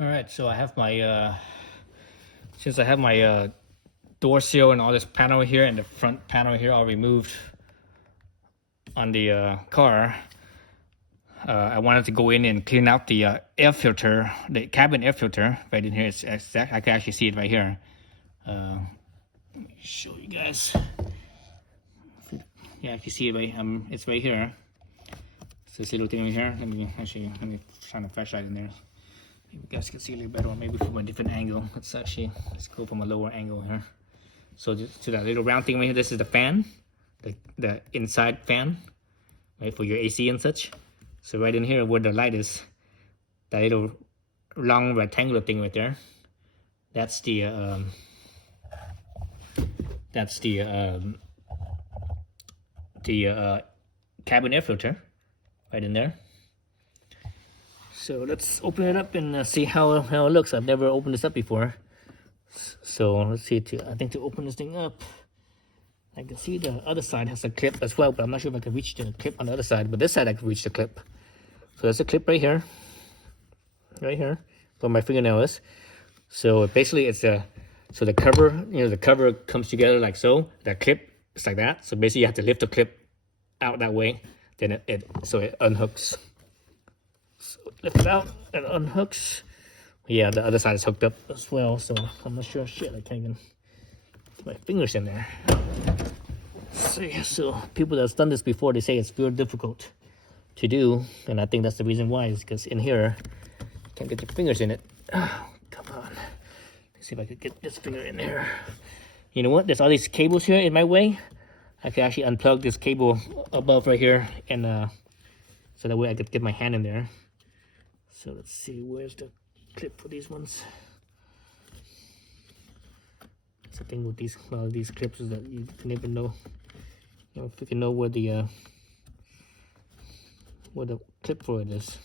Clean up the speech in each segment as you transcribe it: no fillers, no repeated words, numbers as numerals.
All right, so I have my since I have my door seal and all this panel here and the front panel here all removed on the car. I wanted to go in and clean out the air filter, the cabin air filter right in here. I can actually see it right here. Let me show you guys. Yeah, if you see it right, it's right here. It's this little thing right here. Let me shine a flashlight in there. You guys can see a little better, or maybe from a different angle. Let's go from a lower angle here. So just to that little round thing right here, this is the fan, the inside fan, right, for your AC and such. So right in here where the light is, that little long rectangular thing right there, that's the cabin air filter right in there. So let's open it up and see how it looks. I've never opened this up before. So let's see, I think to open this thing up, I can see the other side has a clip as well, but I'm not sure if I can reach the clip on the other side, but this side I can reach the clip. So there's a clip right here, where my fingernail is. So basically it's so the cover, the cover comes together like so. That clip is like that. So basically you have to lift the clip out that way, then it unhooks. So lift it out and unhooks. Yeah, the other side is hooked up as well, so I'm not sure. Shit, I can't even put my fingers in there. So people that's done this before, they say it's very difficult to do, and I think that's the reason why, is because in here you can't get your fingers in it. Oh, come on. Let's see if I could get this finger in there. You know what? There's all these cables here in my way. I can actually unplug this cable above right here, and so that way I could get my hand in there. So let's see, where's the clip for these ones? That's the thing with these clips, is that you can never know, if you can know where the clip for it is.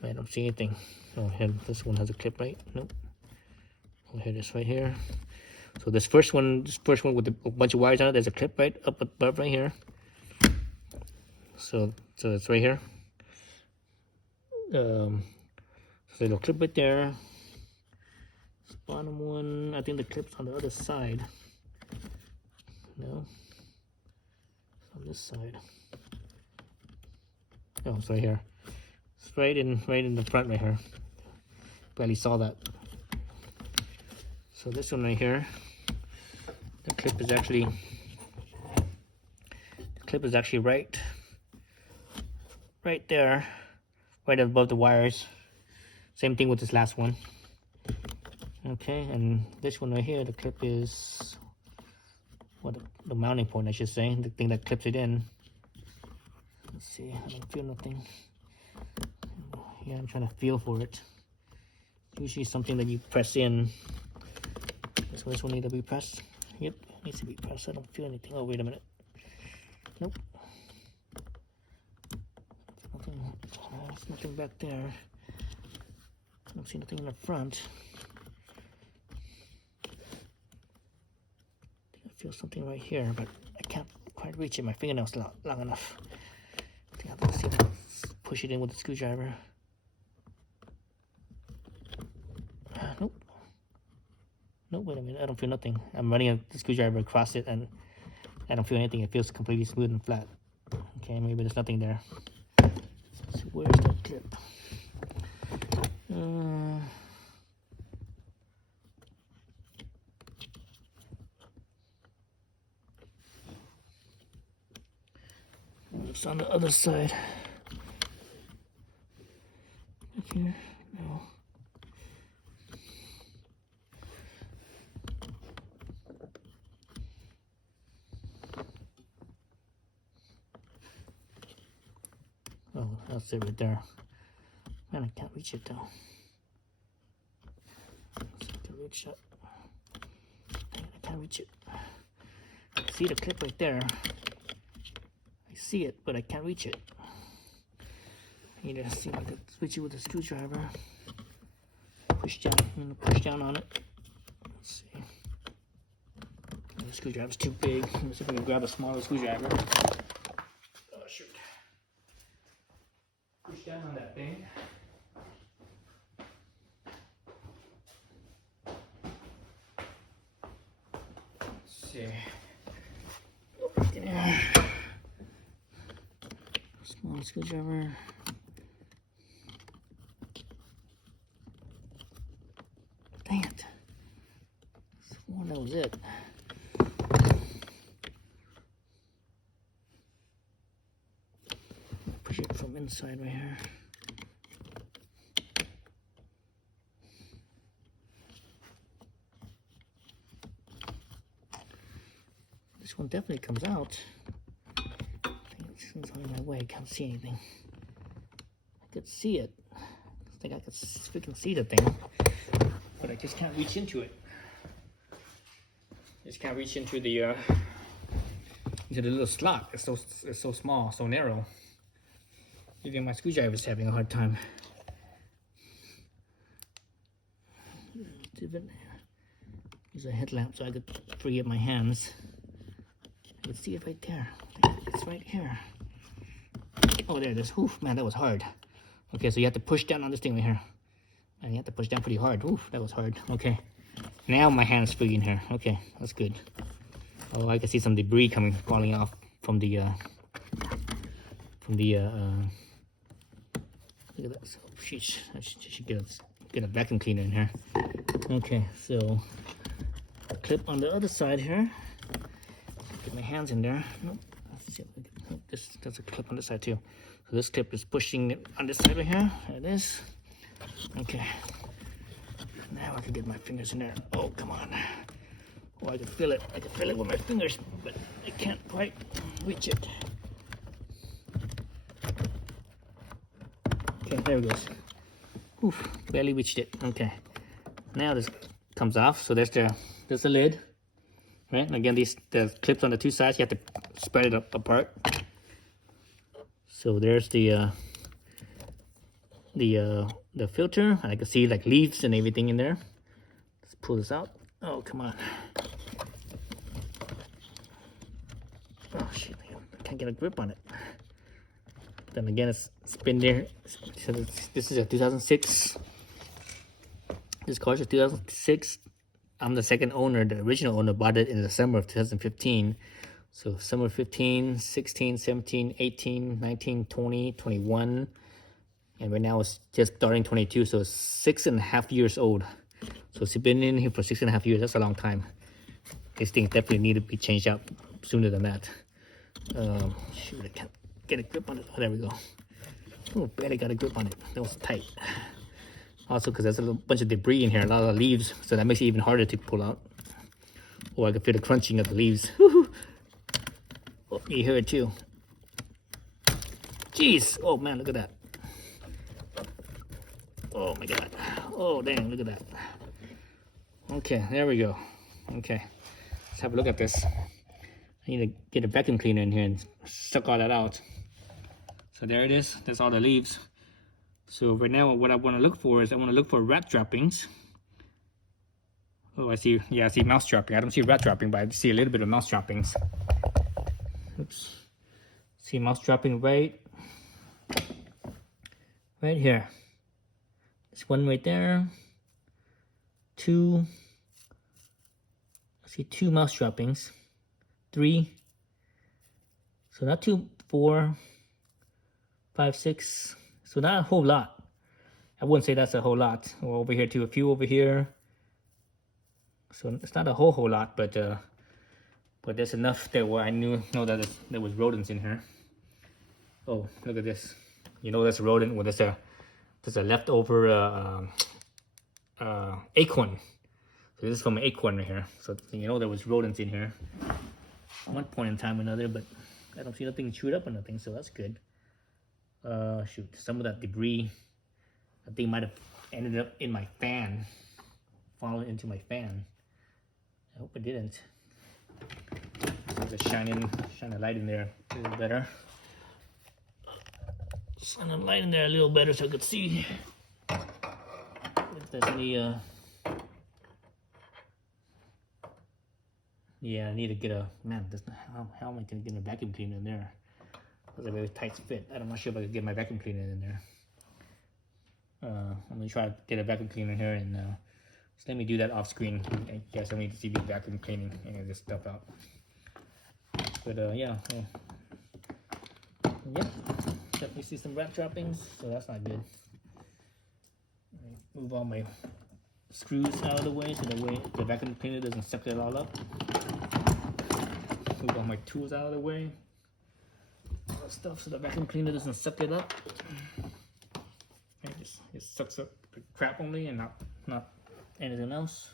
I don't see anything. Oh, here, this one has a clip, right? Nope. Oh, here it is right here. So this first one with a bunch of wires on it, there's a clip right up above right here. So it's right here. So little clip right there. This bottom one, I think the clip's on the other side. No, it's on this side. Oh, it's right here. It's right in the front right here. Barely saw that. So this one right here, the clip is actually right there, right above the wires. Same thing with this last one. Okay, and this one right here, the clip is, the mounting point, I should say, the thing that clips it in. Let's see, I don't feel nothing. Yeah, I'm trying to feel for it. Usually something that you press in. This one need to be pressed. Yep, it needs to be pressed. I don't feel anything. Oh, wait a minute. Nope. There's nothing back there. I don't see nothing in the front. I feel something right here, but I can't quite reach it. My fingernail's not long enough. I think I have to see if I can push it in with a screwdriver. Nope. Nope, wait a minute. I don't feel nothing. I'm running the screwdriver across it and I don't feel anything. It feels completely smooth and flat. Okay, maybe there's nothing there. So where's that clip? It's on the other side. Back here? No. Oh, that's it right there. Man, I can't reach it though. So I can reach that. I can't reach it. I see the clip right there. I see it, but I can't reach it. I need to see if I can switch it with a screwdriver. Push down. I'm gonna push down on it. Let's see. The screwdriver's too big. Let's see if I can grab a smaller screwdriver. Oh shoot. Push down on that thing. see. Right there. Small screwdriver. Dang it. Well, that was it. Push it from inside right here. This one definitely comes out. I think it's in my way. I can't see anything. I could see it. I think I could freaking see the thing, but I just can't reach into it. Just can't reach into the little slot. It's so small, so narrow. Even my screwdriver is having a hard time. Use a headlamp so I could free up my hands. I can see it right there. It's right here. Oh, there it is. Oof, man, that was hard. Okay, so you have to push down on this thing right here. And you have to push down pretty hard. Oof, that was hard. Okay. Now my hand's free in here. Okay, that's good. Oh, I can see some debris falling off from the look at that. So, sheesh, I should get a vacuum cleaner in here. Okay, so clip on the other side here. Get my hands in there. Nope. Let's see if we can, nope, there's a clip on this side too. So this clip is pushing it on this side right here. There it is. Okay. Now I can get my fingers in there. Oh, come on. Oh, I can feel it. I can feel it with my fingers, but I can't quite reach it. Okay, there it goes. Oof, barely reached it. Okay. Now this comes off. So there's the lid. Right? And again, the clips on the two sides, you have to spread it apart. So there's the filter. I can see like leaves and everything in there. Let's pull this out. Oh, come on. Oh shit, I can't get a grip on it. Then again, it's been there. So this is a 2006. This car is a 2006. I'm the second owner. The original owner bought it in the summer of 2015. So summer 15, 16, 17, 18, 19, 20, 21. And right now it's just starting 22. So it's 6.5 years old. So it's been in here for 6.5 years. That's a long time. These things definitely need to be changed out sooner than that. Shoot, I can't get a grip on it. Oh, there we go. Oh, barely got a grip on it. That was tight. Also, because there's a bunch of debris in here, a lot of leaves, so that makes it even harder to pull out. Oh, I can feel the crunching of the leaves. Oh, you hear it too. Jeez. Oh man, look at that. Oh my god. Oh dang, look at that. Okay, there we go. Okay, let's have a look at this. I need to get a vacuum cleaner in here and suck all that out. So there it is. That's all the leaves. So right now, what I want to look for is I want to look for rat trappings. Oh, I see. Yeah, I see mouse trapping. I don't see rat trapping, but I see a little bit of mouse trappings. Oops. See mouse trapping right here. There's one right there. Two. I see 2 mouse trappings. 3. So not 2, 4, 5, 6. So not a whole lot. I wouldn't say that's a whole lot. Or over here too, a few over here. So it's not a whole lot, but there's enough there where I know that there was rodents in here. Oh, look at this. You know that's a rodent. Well, there's a leftover acorn. So this is from an acorn right here. So you know there was rodents in here at one point in time or another, but I don't see nothing chewed up or nothing, so that's good. Shoot, some of that debris I think might have ended up in my fan, fallen into my fan. I hope it didn't. Just shine a light in there a little better. Shine a light in there a little better so I could see if there's any yeah, I need to get a man. How am I gonna get a vacuum cleaner in there? That's a very tight fit. I'm not sure if I could get my vacuum cleaner in there. I'm gonna try to get a vacuum cleaner here and So let me do that off screen. You guys don't need to see me vacuum cleaning any of this stuff out. But yeah, definitely see some rat droppings, so that's not good. Move all my screws out of the way so the way the vacuum cleaner doesn't suck it all up. Move all my tools out of the way. All that stuff so the vacuum cleaner doesn't suck it up. It just sucks up the crap only and not anything else.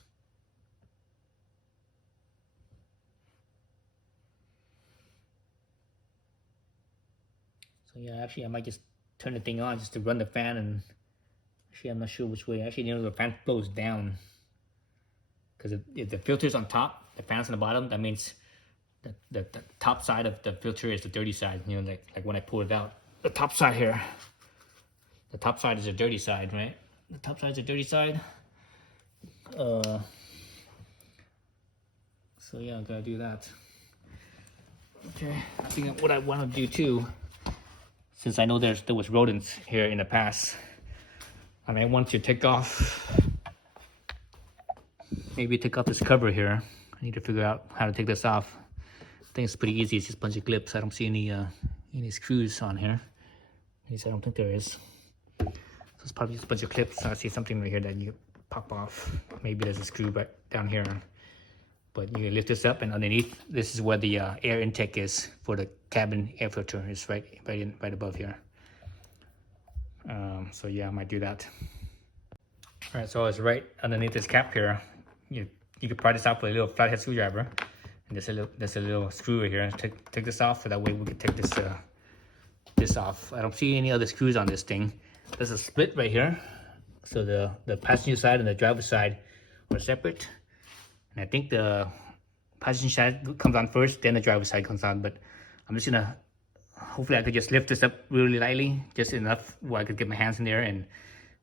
So yeah, actually I might just turn the thing on just to run the fan, and actually I'm not sure which way. Actually, the fan blows down, because if the filter's on top, the fan's on the bottom, that means the top side of the filter is the dirty side. You know, like when I pull it out, the top side here, the top side is the dirty side, right? The top side is the dirty side. So yeah, I gotta do that. Okay, I think what I want to do too, since I know there was rodents here in the past, and I want to take off, maybe take off this cover here. I need to figure out how to take this off. I think it's pretty easy. It's just a bunch of clips. I don't see any screws on here. At least I don't think there is. So it's probably just a bunch of clips. I see something right here that you pop off. Maybe there's a screw right down here. But you can lift this up, and underneath, this is where the air intake is for the cabin air filter. It's right above here. So yeah, I might do that. All right, so it's right underneath this cap here. You can pry this out with a little flathead screwdriver, and there's a little screw right here. Take this off, so that way we can take this off. I don't see any other screws on this thing. There's a split right here, so the passenger side and the driver's side are separate. And I think the passenger side comes on first, then the driver's side comes on. But I'm just gonna, hopefully I could just lift this up really lightly, just enough where I could get my hands in there and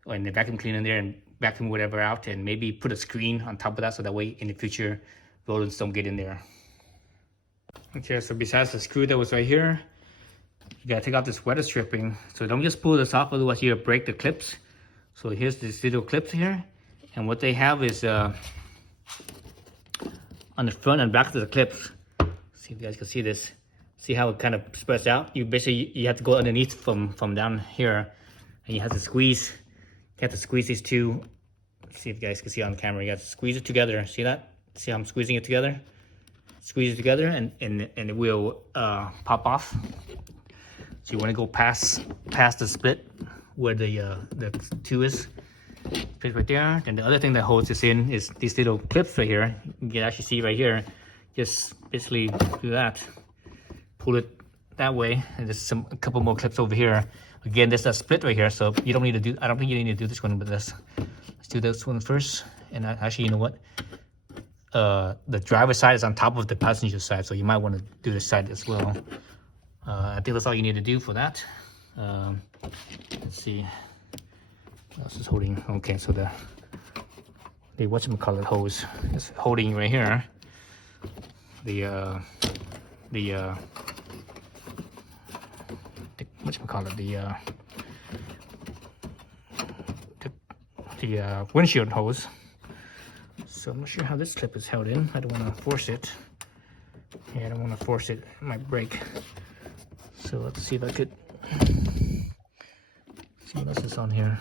the vacuum cleaner in there and vacuum whatever out, and maybe put a screen on top of that so that way in the future rodents don't get in there. Okay, so besides the screw that was right here, you gotta take off this weather stripping. So don't just pull this off, otherwise you'll break the clips. So here's these little clips here, and what they have is on the front and back of the clips. See if you guys can see this. See how it kind of spreads out? You have to go underneath from down here, and you have to squeeze. You have to squeeze these two. See if you guys can see on camera. You have to squeeze it together. See that? See how I'm squeezing it together? Squeeze it together, and it will pop off. So you want to go past the split where the two is. Fit right there. And the other thing that holds this in is these little clips right here. You can actually see right here. Just basically do that. Pull it that way, and there's a couple more clips over here. Again, there's a split right here, so you don't need to do. I don't think you need to do this one, but let's do this one first. And actually, you know what? The driver's side is on top of the passenger side, so you might want to do this side as well. I think that's all you need to do for that. Let's see. What else is holding? Okay, so the whatchamacallit hose is holding right here. The windshield hose. So I'm not sure how this clip is held in. I don't want to force it. Yeah, I don't want to force it. It might break. So let's see if I could see what else is on here.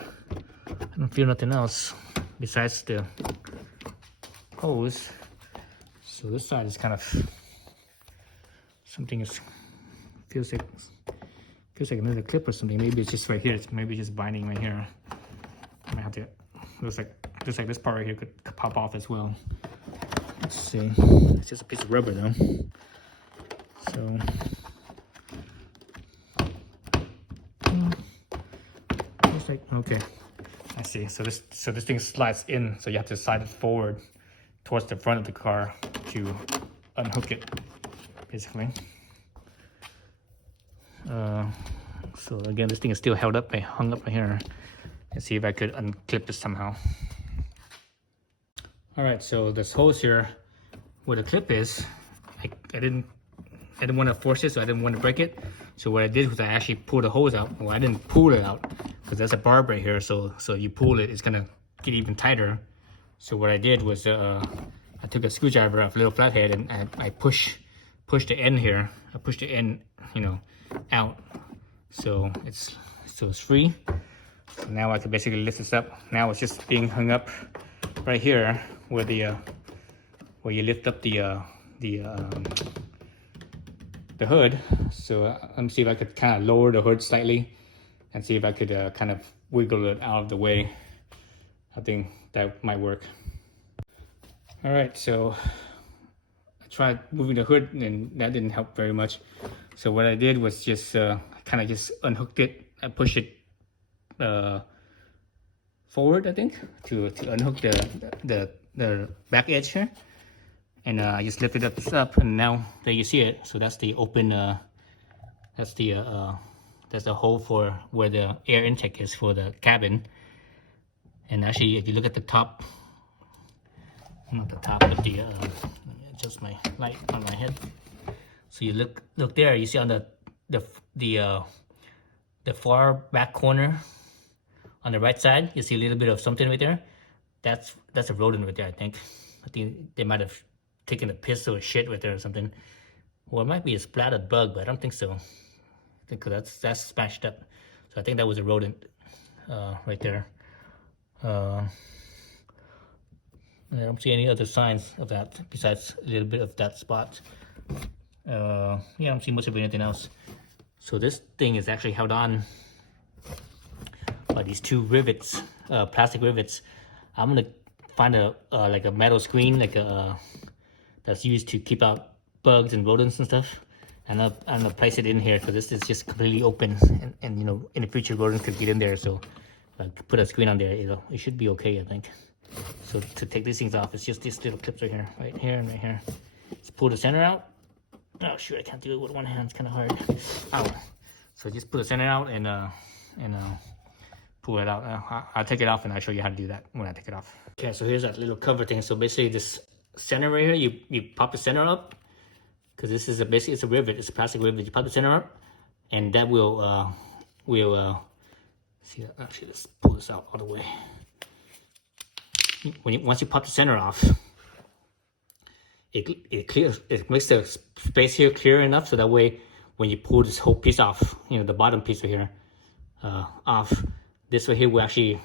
I don't feel nothing else besides the hose. So this side is kind of something feels like another clip or something. Maybe it's just right here. Maybe it's just binding right here. I might have to. Looks like this part right here could pop off as well. Let's see. It's just a piece of rubber though. So. Looks like okay. I see. So this thing slides in. So you have to slide it forward towards the front of the car to unhook it, basically. So again, this thing is still hung up right here. Let's see if I could unclip this somehow. All right, so this hose here, where the clip is, I didn't want to force it, so I didn't want to break it. So what I did was I actually pulled the hose out. Well, I didn't pull it out because there's a barb right here. So you pull it, it's gonna get even tighter. So what I did was I took a screwdriver off a little flathead and I pushed the end here. I pushed the end, you know, out, so it's free. So now I can basically lift this up. Now it's just being hung up right here where the where you lift up the hood. So let me see if I could kind of lower the hood slightly and see if I could kind of wiggle it out of the way. I think that might work. All right, so I tried moving the hood and that didn't help very much. So what I did was just kind of just unhooked it. I pushed it forward, I think, to unhook the back edge here. And I just lifted this up, and now there you see it. So that's the open, that's the hole for where the air intake is for the cabin. And actually, if you look at the top, not the top, but the let me adjust my light on my head. So you look there, you see on the far back corner on the right side, you see a little bit of something right there. That's a rodent right there, I think. I think they might have taken a piss or a shit right there or something. Well, it might be a splattered bug, but I don't think so. I think that's smashed up. So I think that was a rodent right there. I don't see any other signs of that besides a little bit of that spot. Yeah, I don't see much of anything else. So this thing is actually held on by these two rivets, plastic rivets. I'm gonna find a like a metal screen, like a that's used to keep out bugs and rodents and stuff. And I'm gonna place it in here because this is just completely open, and you know, in the future rodents could get in there. So put a screen on there, it should be okay, I think. So to take these things off, it's just these little clips right here and right here. Just pull the center out. Oh shoot, I can't do it with one hand, it's kind of hard. Ow. So just pull the center out and pull it out. I'll take it off and I'll show you how to do that when I take it off. Okay, so here's that little cover thing. So basically this center right here, you pop the center up, because this is basically it's a rivet, it's a plastic rivet. You pop the center up, and that will see. Actually, let's pull this out all the way. Once you pop the center off, it clears. It makes the space here clear enough so that way when you pull this whole piece off, you know, the bottom piece right here off, this right here will actually,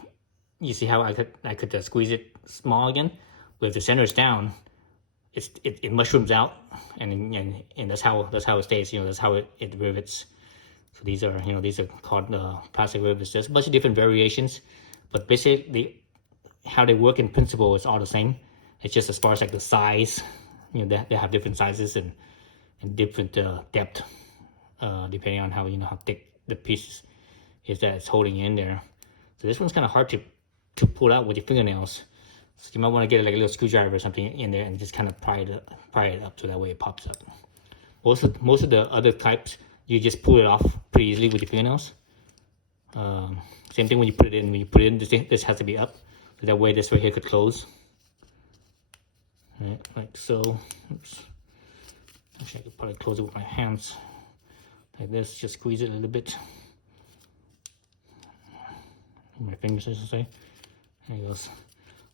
you see how I could squeeze it small again. But if the center is down, it mushrooms out, and that's how it stays. You know, that's how it rivets. So these are, you know, these are called plastic rivets. There's a bunch of different variations, but basically how they work in principle is all the same. It's just as far as like the size, you know, they have different sizes and different depth, depending on how, you know, how thick the piece is that it's holding in there. So this one's kind of hard to pull out with your fingernails. So you might want to get like a little screwdriver or something in there and just kind of pry it up so that way it pops up. Most of the other types, you just pull it off pretty easily with your fingernails. Same thing when you put it in. When you put it in, this has to be up, so that way this right here could close. Right, like so. Oops. Actually, I could probably close it with my hands like this. Just squeeze it a little bit. My fingers, I should say. There it goes.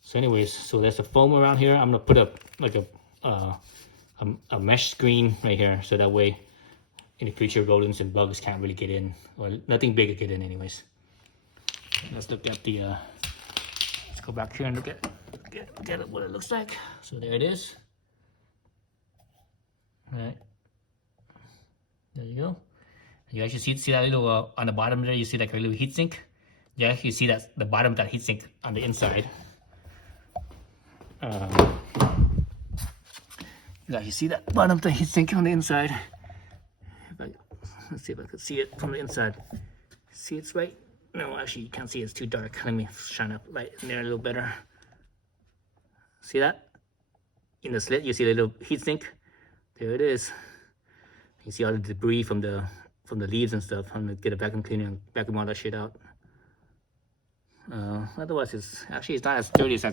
So anyways, so there's a foam around here. I'm gonna put up like a mesh screen right here, so that way in the future rodents and bugs can't really get in, or nothing big could get in anyways. Let's look at the let's go back here and look at what it looks like. So there it is. All right, there you go. You actually see that little on the bottom there, you see like a little heat sink. Yeah, you see that the bottom of that heat sink on the inside. You see that bottom of the heat sink on the inside. Let's see if I can see it from the inside. See, it's right. No, actually, you can't see it. It's too dark. Let me shine up light in there a little better. See that? In the slit, you see the little heat sink. There it is. You see all the debris from the leaves and stuff. I'm gonna get a vacuum cleaner and vacuum all that shit out. Otherwise, it's not as dirty as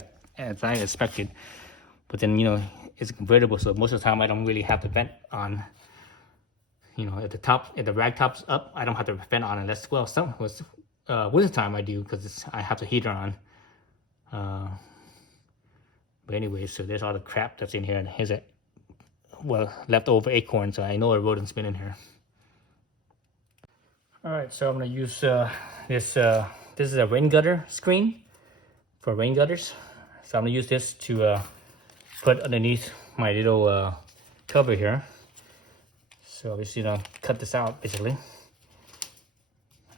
I expected. But then, you know, it's convertible, so most of the time I don't really have the vent on. You know, at the top, if the rag top's up, I don't have the vent on unless, well, winter time I do, because I have the heater on. But anyway, so there's all the crap that's in here, and here's a leftover acorn, so I know a rodent's been in here. All right, so I'm gonna use this. This is a rain gutter screen for rain gutters. So I'm gonna use this to put underneath my little cover here. So obviously, cut this out basically.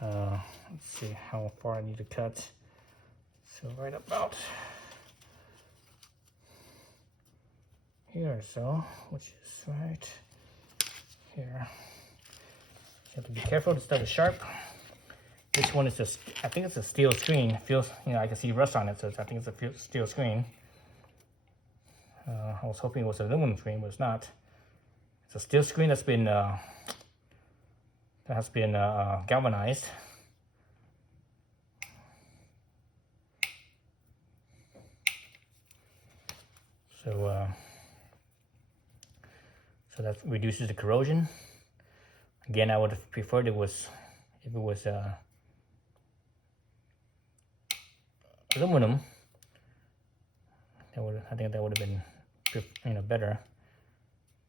Let's see how far I need to cut. So right about here, so which is right here. You have to be careful. This stuff is sharp. This one is just, I think it's a steel screen. It feels, I can see rust on it, so I think it's a steel screen. I was hoping it was an aluminum screen, but it's not. It's a steel screen that's been galvanized. So that reduces the corrosion. Again, I would have preferred if it was aluminum. I think that would have been better.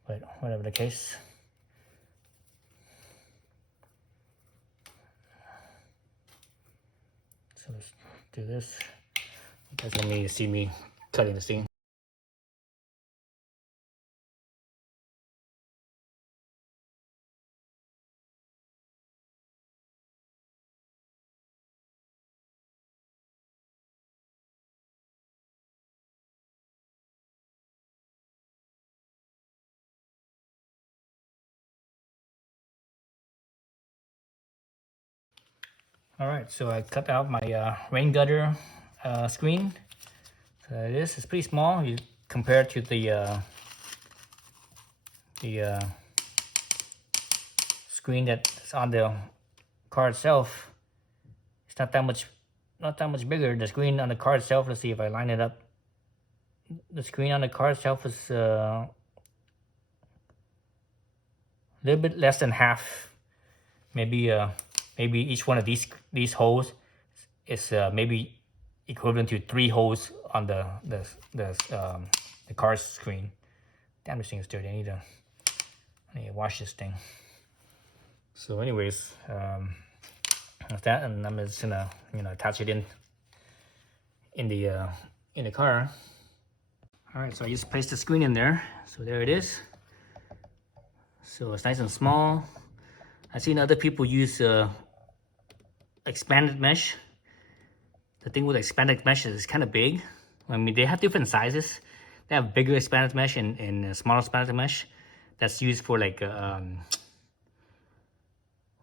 But whatever the case. So let's do this. You guys don't need to see me cutting this thing. All right, so I cut out my rain gutter screen. So this is pretty small compared to the screen that's on the car itself. It's not that much bigger. The screen on the car itself, let's see if I line it up. The screen on the car itself is a little bit less than half. Maybe each one of these holes is maybe equivalent to 3 holes on the car's screen. Damn, this thing is dirty. I need to wash this thing. So anyways, that's that, and I'm just gonna attach it in the car. All right, so I just placed the screen in there. So there it is. So it's nice and small. I've seen other people use expanded mesh. The thing with expanded mesh is it's kind of big. I mean, they have different sizes. They have bigger expanded mesh and smaller expanded mesh. That's used for like, I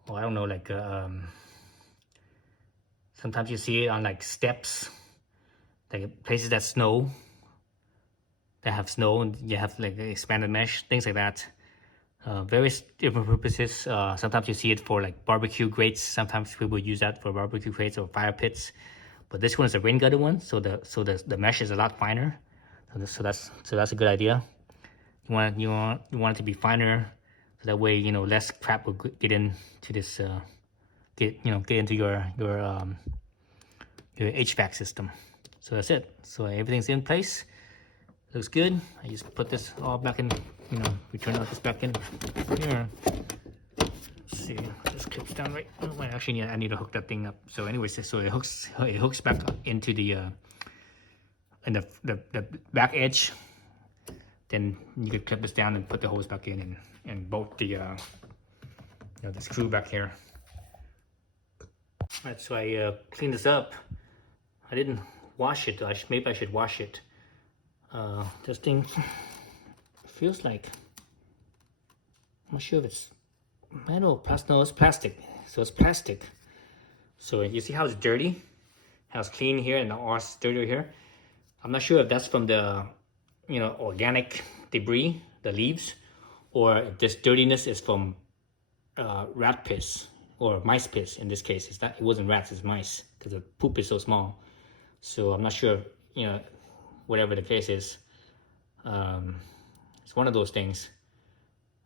don't know, like sometimes you see it on like steps, like places that have snow, and you have like expanded mesh, things like that. Various different purposes. Sometimes you see it for like barbecue grates. Sometimes people use that for barbecue grates or fire pits. But this one is a rain gutter one, so the mesh is a lot finer. So that's a good idea. You want it to be finer, so that way less crap will get into this get into your HVAC system. So that's it. So everything's in place. Looks good. I just put this all back in. We turn out this back in here. Let's see, this clips down right. Oh, wait, actually, I need to hook that thing up. So, anyways, so it hooks back into the back edge. Then you could clip this down and put the hose back in and bolt the the screw back here. Alright, so I cleaned this up. I didn't wash it. Maybe I should wash it. This thing feels like, I'm not sure if it's metal, plastic. No, it's plastic. So it's plastic. So you see how it's dirty? How it's clean here and all it's dirty here? I'm not sure if that's from the organic debris, the leaves, or if this dirtiness is from rat piss or mice piss. In this case, it wasn't rats, it's mice, because the poop is so small. So I'm not sure, whatever the case is. It's one of those things.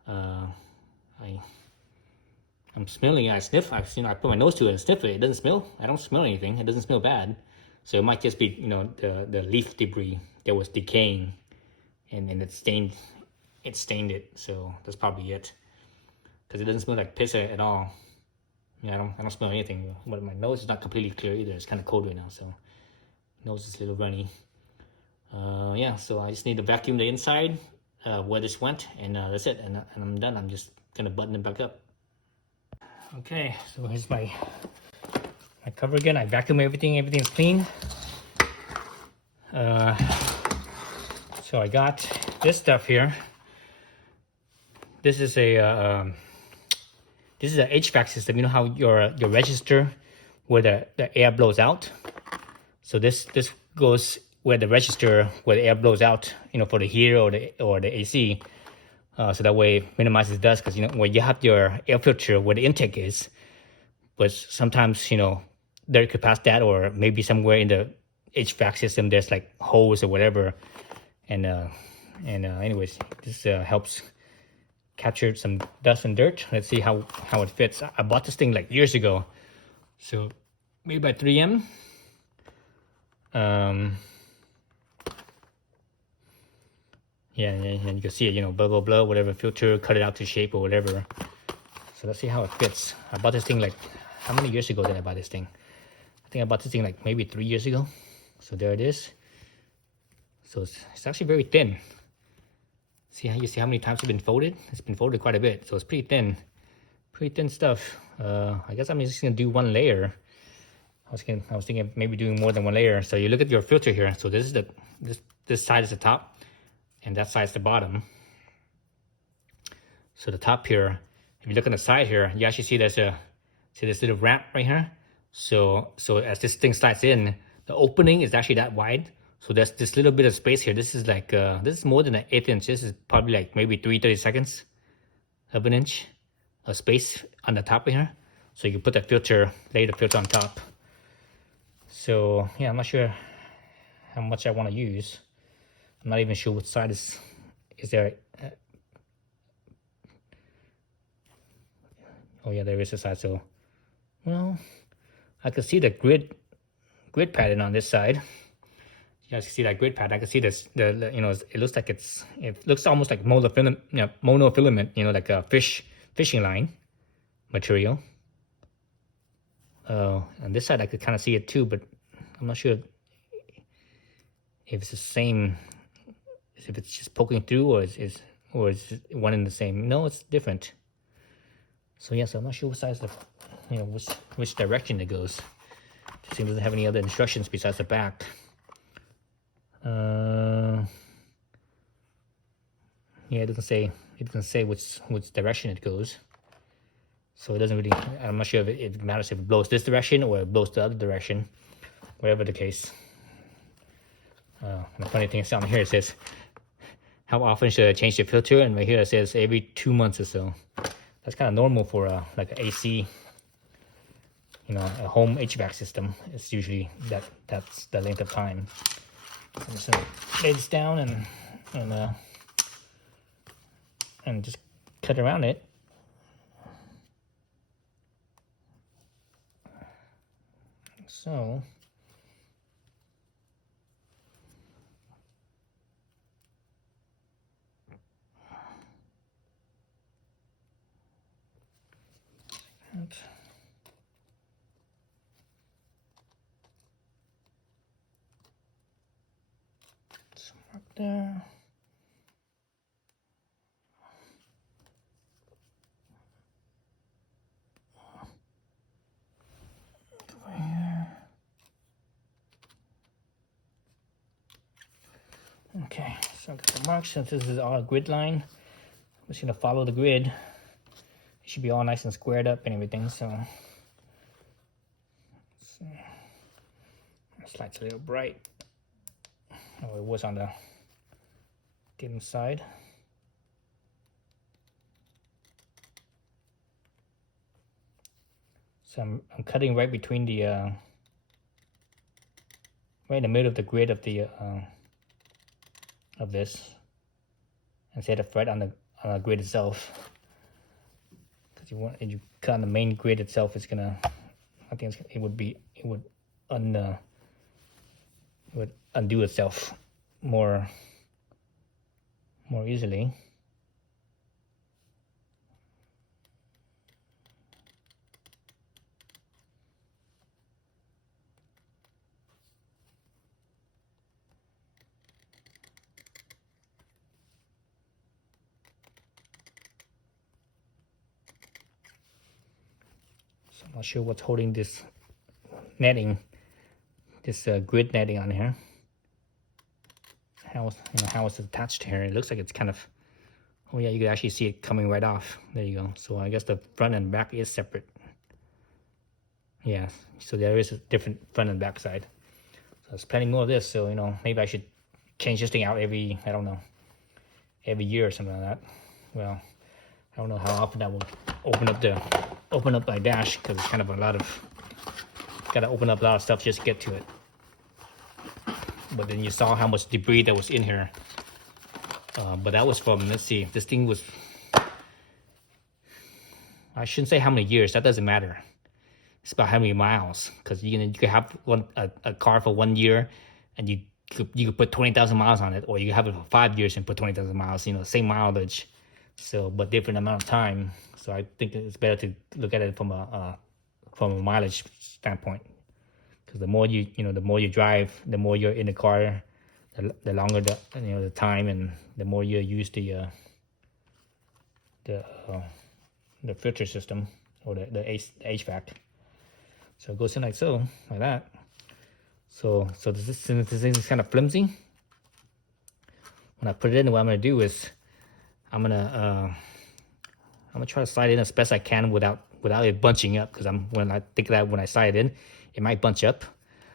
I'm smelling it. I sniff. I put my nose to it and sniff it. It doesn't smell. I don't smell anything. It doesn't smell bad. So it might just be, you know, the leaf debris that was decaying, and it stained it. So that's probably it, because it doesn't smell like piss at all. Yeah, I don't smell anything. But my nose is not completely clear either. It's kind of cold right now, so nose is a little runny. Yeah, so I just need to vacuum the inside where this went, and that's it. And I'm done. I'm just gonna button it back up. Okay, so here's my cover again. I vacuum everything. Everything's clean. So I got this stuff here. This is a HVAC system. You know how your register where the air blows out. So this goes where the register where the air blows out. You know, for the heater or the AC. So that way it minimizes dust, because you know when you have your air filter where the intake is, but sometimes you know there could pass that, or maybe somewhere in the HVAC system there's like holes or whatever, and anyways, this helps capture some dust and dirt. Let's see how it fits. I bought this thing like years ago, so made by 3M. Yeah, and you can see it, you know, blah blah blah, whatever filter, cut it out to shape or whatever. So let's see how it fits. I bought this thing like, how many years ago did I buy this thing? I think I bought this thing like maybe 3 years ago. So there it is. So it's actually very thin. See how many times it's been folded? It's been folded quite a bit, so it's pretty thin stuff. I guess I'm just gonna do one layer. I was thinking of maybe doing more than one layer. So you look at your filter here. So this is this side is the top, and that side is the bottom. So the top here, if you look on the side here, you actually see there's this little ramp right here. So as this thing slides in, the opening is actually that wide. So there's this little bit of space here. This is like this is more than an 1/8 inch. This is probably like maybe 3/32 of an inch of space on the top here. So you can put the filter, lay the filter on top. So yeah, I'm not sure how much I want to use. I'm not even sure what side is there. Oh yeah, there is a side. So well, I can see the grid pattern on this side. You guys can see that grid pattern. I can see this. The you know, it looks like it looks almost like monofilament. You know, like a fishing line material. On this side I could kind of see it too, but I'm not sure if it's the same. If it's just poking through, or is one in the same? No, it's different. So yes, I'm not sure what size you know, which direction it goes. This thing doesn't have any other instructions besides the back. Yeah, it doesn't say which direction it goes. So it doesn't really. I'm not sure if it matters if it blows this direction or it blows the other direction. Whatever the case. The funny thing is down here it says, how often should I change the filter? And right here it says every 2 months or so. That's kind of normal for like an AC, you know, a home HVAC system. It's usually that's the length of time. So I'm just gonna lay this down and just cut around it. So some mark there. Over here. Okay, so I got the marks. Since this is our grid line, I'm just gonna follow the grid. It should be all nice and squared up and everything. So this light's a little bright. Oh, it was on the dim side. So I'm cutting right between the right in the middle of the grid of the of this, instead of right on the grid itself. Because if you cut on the main grid itself, it's gonna, I think it would would undo itself more easily. So I'm not sure what's holding this netting, this grid netting on here. How it's attached here. It looks like it's kind of, oh yeah, you can actually see it coming right off. There you go. So I guess the front and back is separate. Yeah, so there is a different front and back side. So there's plenty more of this, so maybe I should change this thing out every, I don't know, every year or something like that. Well, I don't know how often I will open up my dash, because it's kind of a lot of, gotta open up a lot of stuff just to get to it. But then you saw how much debris that was in here. But that was from, let's see, this thing was, I shouldn't say how many years, that doesn't matter. It's about how many miles, because you could have a car for 1 year, and you could put 20,000 miles on it, or you could have it for 5 years and put 20,000 miles. Same mileage, so but different amount of time. So I think it's better to look at it from a mileage standpoint, because the more the more you drive, the more you're in the car, the longer the time, and the more you use the filter system, or the HVAC. So it goes in like that. So this thing is kind of flimsy. When I put it in, what I'm gonna do is I'm gonna try to slide it in as best I can without it bunching up, because when I slide it in, it might bunch up.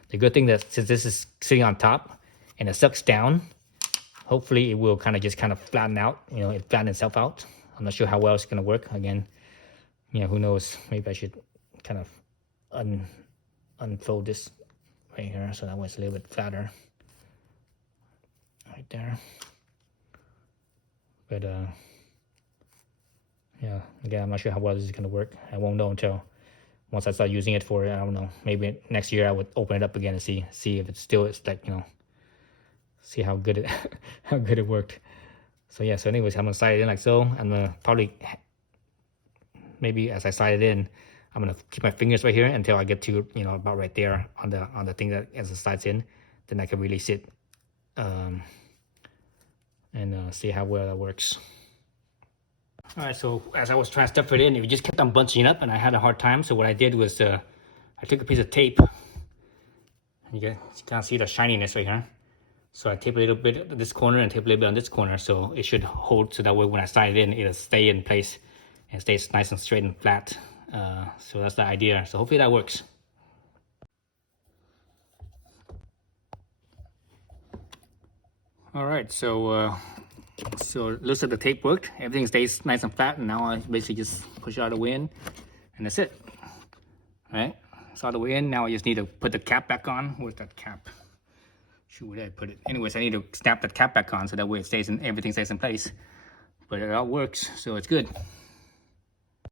The good thing that since this is sitting on top and it sucks down, hopefully it will kind of flatten out. It flatten itself out. I'm not sure how well it's gonna work. Again, who knows? Maybe I should kind of unfold this right here, so that way it's a little bit flatter right there. But yeah, again, I'm not sure how well this is going to work. I won't know until once I start using it for, I don't know, maybe next year I would open it up again and see if it's like, see how good it worked. So yeah, so anyways, I'm gonna slide it in like so. I'm gonna probably, maybe as I slide it in, I'm gonna keep my fingers right here until I get to about right there on the thing that as it slides in. Then I can release it, and see how well that works. All right, so as I was trying to stuff it in, it just kept on bunching up, and I had a hard time. So what I did was I took a piece of tape. You can kind of see the shininess right here. So I tape a little bit on this corner and tape a little bit on this corner, so it should hold. So that way, when I slide it in, it'll stay in place and stays nice and straight and flat. So that's the idea. So hopefully that works. All right, so it looks like the tape worked. Everything stays nice and flat, and now I basically just push it out of the way in, and that's it. All right, it's all the way in. Now I just need to put the cap back on. Where's that cap? Shoot, where did I put it? Anyways, I need to snap that cap back on so that way it stays in, everything stays in place. But it all works, so it's good.